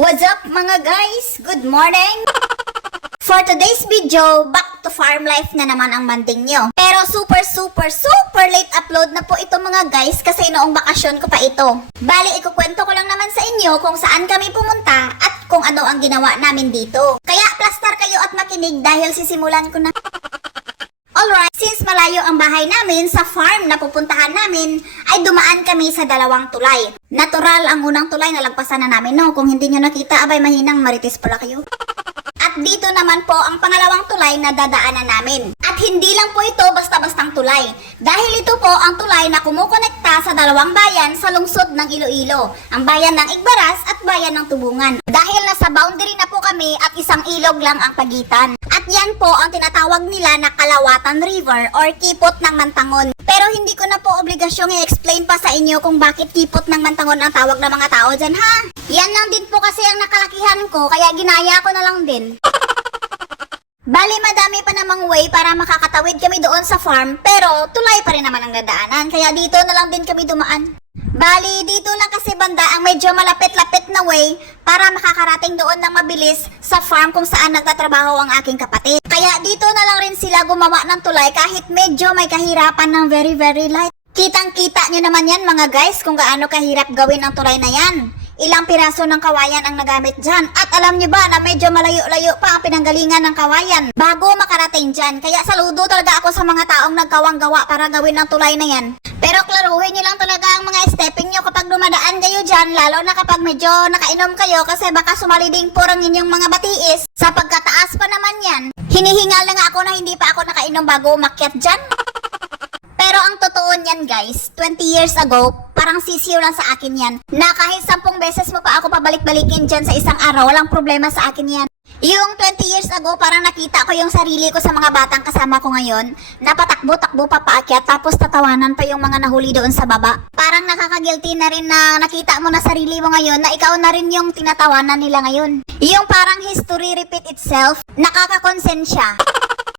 What's up mga guys? Good morning! For today's video, back to farm life na naman ang manding nyo. Pero super late upload na po ito mga guys kasi noong bakasyon ko pa ito. Bali, ikukwento ko lang naman sa inyo kung saan kami pumunta at kung ano ang ginawa namin dito. Kaya plastar kayo at makinig dahil sisimulan ko na. Alright, since malayo ang bahay namin sa farm na pupuntahan namin, ay dumaan kami sa dalawang tulay. Natural ang unang tulay na lagpasan na namin, no? Kung hindi nyo nakita, abay mahinang marites pala kayo. At dito naman po ang pangalawang tulay na dadaanan namin. At hindi lang po ito basta-bastang tulay. Dahil ito po ang tulay na kumukonekta sa dalawang bayan sa lungsod ng Iloilo. Ang bayan ng Igbaras at bayan ng Tubungan. Dahil nasa boundary na po kami at isang ilog lang ang pagitan. At yan po ang tinatawag nila na Kalawatan River or Kipot ng Mantangon. Pero hindi ko na po obligasyong i-explain pa sa inyo kung bakit Kipot ng Mantangon ang tawag ng mga tao dyan, ha? Yan lang din po kasi ang nakalakihan ko, kaya ginaya ko na lang din. Bali, madami pa namang way para makakatawid kami doon sa farm, pero tulay pa rin naman ang dadaanan, kaya dito na lang din kami dumaan. Bali, dito lang kasi banda ang medyo malapit-lapit na way para makakarating doon ng mabilis sa farm kung saan nagtatrabaho ang aking kapatid. Kaya dito na lang rin sila gumawa ng tulay kahit medyo may kahirapan ng very light. Kitang-kita nyo naman yan mga guys kung gaano kahirap gawin ang tulay na yan. Ilang piraso ng kawayan ang nagamit dyan. At alam nyo ba na medyo malayo-layo pa ang pinanggalingan ng kawayan bago makarating dyan. Kaya saludo talaga ako sa mga taong nagkawang-gawa para gawin ang tulay na yan. Pero klaruhin nyo lang talaga ang mga stepping nyo kapag dumadaan kayo dyan, lalo na kapag medyo nakainom kayo kasi baka sumaliding po ang inyong mga batiis. Sa pagkataas pa naman yan, hinihingal na nga ako na hindi pa ako nakainom bago umakyat dyan. Pero ang totoo niyan guys, 20 years ago, parang sisiyo lang sa akin yan. Na kahit 10 beses mo pa ako pabalik-balikin dyan sa isang araw, walang problema sa akin yan. Yung 20 years ago, parang nakita ko yung sarili ko sa mga batang kasama ko ngayon, na patakbo-takbo pa paakyat, tapos tatawanan pa yung mga nahuli doon sa baba. Parang nakakagilty na rin na nakita mo na sarili mo ngayon, na ikaw na rin yung tinatawanan nila ngayon. Yung parang history repeat itself, nakakakonsensya.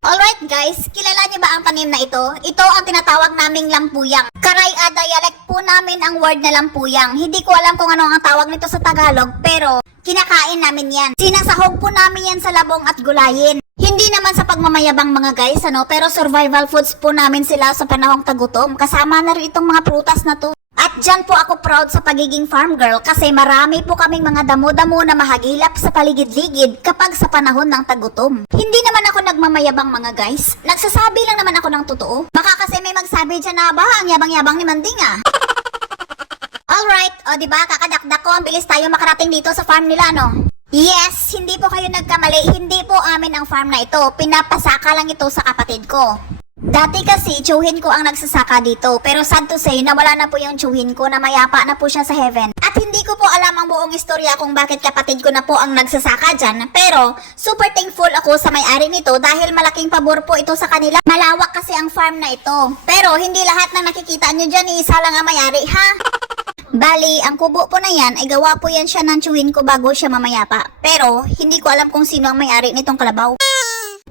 Alright guys, kilala niyo ba ang tanim na ito? Ito ang tinatawag naming lampuyang. Karay dialect po namin ang word na lampuyang. Hindi ko alam kung ano ang tawag nito sa Tagalog, pero kinakain namin yan. Sinasahog po namin yan sa labong at gulayin. Hindi naman sa pagmamayabang mga guys, pero survival foods po namin sila sa panahong tagutom. Kasama na rin itong mga prutas na to. At dyan po ako proud sa pagiging farm girl kasi marami po kaming mga damo-damo na mahagilap sa paligid-ligid kapag sa panahon ng tagutom. Hindi naman ako nagmamayabang mga guys. Nagsasabi lang naman ako ng totoo. Baka kasi may magsabi dyan na ba ang yabang-yabang ni Manding ah. Alright, o diba kakadakdak ko ang bilis tayo makarating dito sa farm nila no? Yes, hindi po kayo nagkamali. Hindi po amin ang farm na ito. Pinapasaka lang ito sa kapatid ko. Dati kasi, tsuhin ko ang nagsasaka dito. Pero sad to say, nawala na po yung tsuhin ko na mayapa na po siya sa heaven. At hindi ko po alam ang buong istorya kung bakit kapatid ko na po ang nagsasaka dyan. Pero, super thankful ako sa may-ari nito dahil malaking pabor po ito sa kanila. Malawak kasi ang farm na ito. Pero, hindi lahat ng nakikita nyo dyan, isa lang ang may-ari, ha? Bali, ang kubo po na yan ay gawa po yan siya ng tsuhin ko bago siya mamayapa. Pero, hindi ko alam kung sino ang may-ari nitong kalabaw.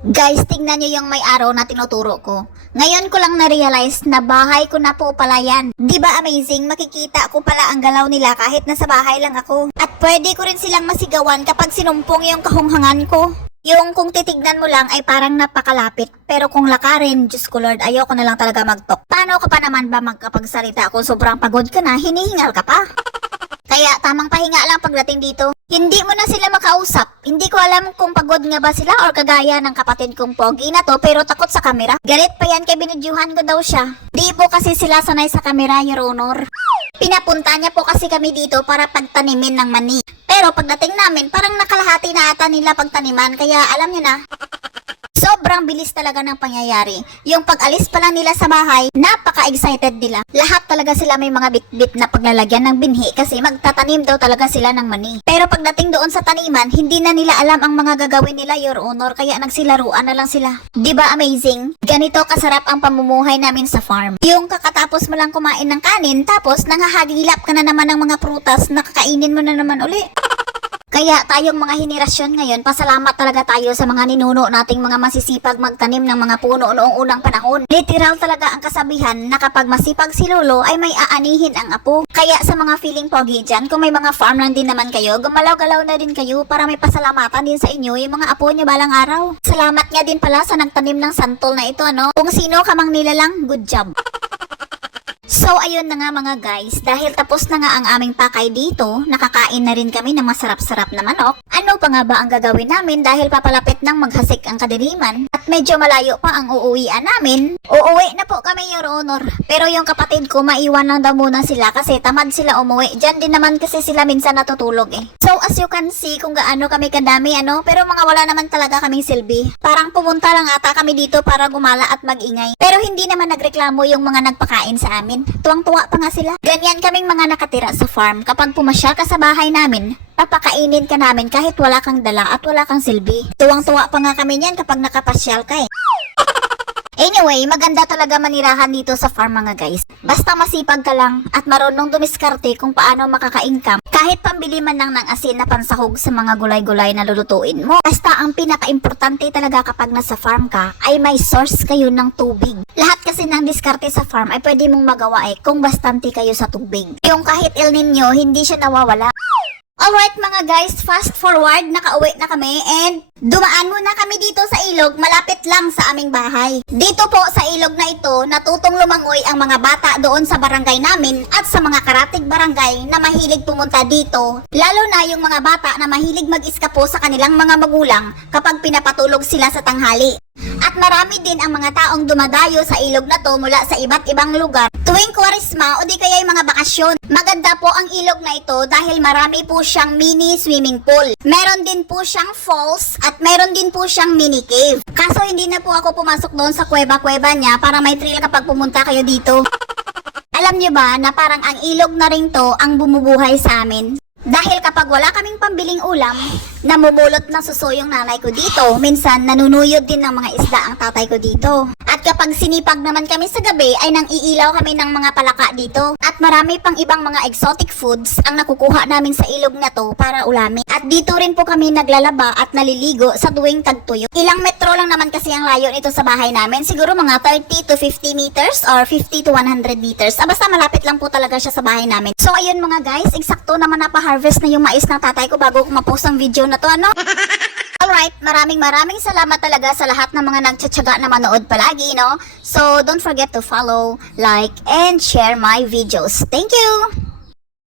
Guys, tingnan nyo yung may araw na tinuturo ko. Ngayon ko lang na-realize na bahay ko na po pala yan. Diba amazing? Makikita ko pala ang galaw nila kahit nasa bahay lang ako. At pwede ko rin silang masigawan kapag sinumpong yung kahunghangan ko. Yung kung titignan mo lang ay parang napakalapit. Pero kung lakarin, Diyos ko Lord, ayoko na lang talaga mag-talk. Paano ka pa naman ba magkapagsalita kung sobrang pagod ka na, hinihingal ka pa? Kaya tamang pahinga lang pagdating dito. Hindi mo na sila makausap. Hindi ko alam kung pagod nga ba sila or kagaya ng kapatid kong pogi na to pero takot sa kamera. Galit pa yan kay binudyuhan ko daw siya. Di po kasi sila sanay sa kamera, Your Honor. Pinapunta niya po kasi kami dito para pagtanimin ng mani. Pero pagdating namin, parang nakalahati na ata nila pagtaniman kaya alam niyo na. Sobrang bilis talaga ng pangyayari. Yung pag-alis pa lang nila sa bahay, napaka-excited nila. Lahat talaga sila may mga bit-bit na paglalagyan ng binhi kasi magtatanim daw talaga sila ng mani. Pero pagdating doon sa taniman, hindi na nila alam ang mga gagawin nila, Your Honor, kaya nagsilaruan na lang sila. Diba amazing? Ganito kasarap ang pamumuhay namin sa farm. Yung kakatapos mo lang kumain ng kanin, tapos nangahagilap ka na naman ng mga prutas na kakainin mo na naman uli. Kaya tayong mga henerasyon ngayon, pasalamat talaga tayo sa mga ninuno nating mga masisipag magtanim ng mga puno noong unang panahon. Literal talaga ang kasabihan na kapag masipag si lolo ay may aanihin ang apo. Kaya sa mga feeling pogi dyan, kung may mga farmland din naman kayo, gumalaw-galaw na din kayo para may pasalamatan din sa inyo yung mga apo niyo balang araw. Salamat nga din pala sa nagtanim ng santol na ito, ano? Kung sino ka mang nilalang, good job. So ayun na nga mga guys, dahil tapos na nga ang aming pakay dito, nakakain na rin kami ng masarap-sarap na manok. Ano pa nga ba ang gagawin namin dahil papalapit ng maghasik ang kadiliman at medyo malayo pa ang uuwian namin? Uuwi na po kami, Your Honor. Pero yung kapatid ko, maiwan lang daw muna sila kasi tamad sila umuwi. Diyan din naman kasi sila minsan natutulog eh. So as you can see kung gaano kami kadami pero mga wala naman talaga kaming silbi. Parang pumunta lang ata kami dito para gumala at magingay. Pero hindi naman nagreklamo yung mga nagpakain sa amin. Tuwang-tuwa pa nga sila. Ganyan kaming mga nakatira sa farm. Kapag pumasyal ka sa bahay namin, papakainin ka namin kahit wala kang dala at wala kang silbi. Tuwang-tuwa pa nga kami niyan kapag nakapasyal ka eh. Anyway, maganda talaga manirahan dito sa farm mga guys. Basta masipag ka lang at marunong dumiskarte kung paano makaka-income. Kahit pambili man lang ng asin na pansahog sa mga gulay-gulay na lulutuin mo. Basta ang pinaka-importante talaga kapag nasa farm ka ay may source kayo ng tubig. Lahat kasi ng diskarte sa farm ay pwede mong magawa kung bastante kayo sa tubig. Yung kahit El Nino, hindi siya nawawala. Alright mga guys, fast forward, nakauwi na kami and dumaan muna kami dito sa ilog, malapit lang sa aming bahay. Dito po sa ilog na ito, natutong lumangoy ang mga bata doon sa barangay namin at sa mga karatig barangay na mahilig pumunta dito. Lalo na yung mga bata na mahilig mag-iskapo sa kanilang mga magulang kapag pinapatulog sila sa tanghali. At marami din ang mga taong dumadayo sa ilog na to mula sa iba't ibang lugar tuwing Kwaresma o di kaya yung mga bakasyon. Maganda po ang ilog na ito dahil marami po siyang mini swimming pool. Meron din po siyang falls at meron din po siyang mini cave. Kaso hindi na po ako pumasok doon sa kuweba-kuweba niya para may thrill kapag pumunta kayo dito. Alam niyo ba na parang ang ilog na rin to ang bumubuhay sa amin? Dahil kapag wala kaming pambiling ulam, namumulot ng suso yung nanay ko dito. Minsan, nanunuyod din ng mga isda ang tatay ko dito. At kapag sinipag naman kami sa gabi, ay nang iilaw kami ng mga palaka dito. At marami pang ibang mga exotic foods ang nakukuha namin sa ilog na to para ulamin. At dito rin po kami naglalaba at naliligo sa tuwing tagtuyo. Ilang metro lang naman kasi ang layo nito sa bahay namin. Siguro mga 30 to 50 meters or 50 to 100 meters. Basta malapit lang po talaga siya sa bahay namin. So ayun mga guys, eksakto naman harvest na yung mais ng tatay ko bago ko ma-post ang video na to, ano? Alright, maraming salamat talaga sa lahat ng mga nagtsatsaga na manood palagi, no? So, don't forget to follow, like, and share my videos. Thank you!